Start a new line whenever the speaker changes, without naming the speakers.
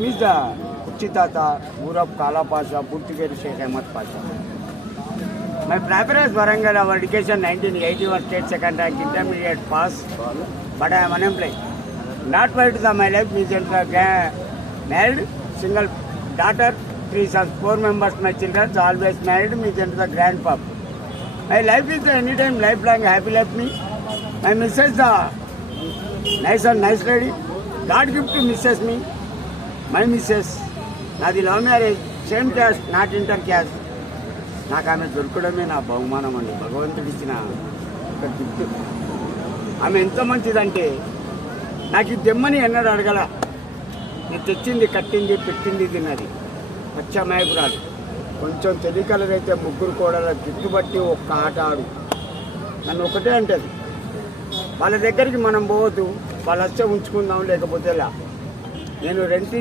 name is the Uchitata Murab Kala Pasha, Purtugari Sheikh Ahmad Pasha. My preference Varangal, our education 1980 was state second rank, intermediate pass, but I am unemployed. Not married to the, my life is uh, married, single daughter, three sons, four members, my children, always married, me into the grandpa. My life is the anytime lifelong happy life me. My missus the nice and nice lady. God give to missus me. My missus నాది love marriage same caste not inter caste నాకు ఆమె దొరకడమే నా బహుమానం అండి. భగవంతుడు ఇచ్చిన ఒక గిఫ్ట్ ఆమె ఎంత మంచిదంటే నాకు ఈ దెమ్మని ఎన్నడూ అడగల. నేను తెచ్చింది కట్టింది పెట్టింది తిన్నది పచ్చమాయకురాలు కొంచెం తెలియకలరైతే ముగ్గురు కూడా గిట్టుబట్టి ఒక్క ఆట ఆడు. నన్ను ఒకటే అంటది. వాళ్ళ దగ్గరికి మనం పోవద్దు. వాళ్ళ వచ్చే ఉంచుకుందాం లేకపోతే నేను రెంట్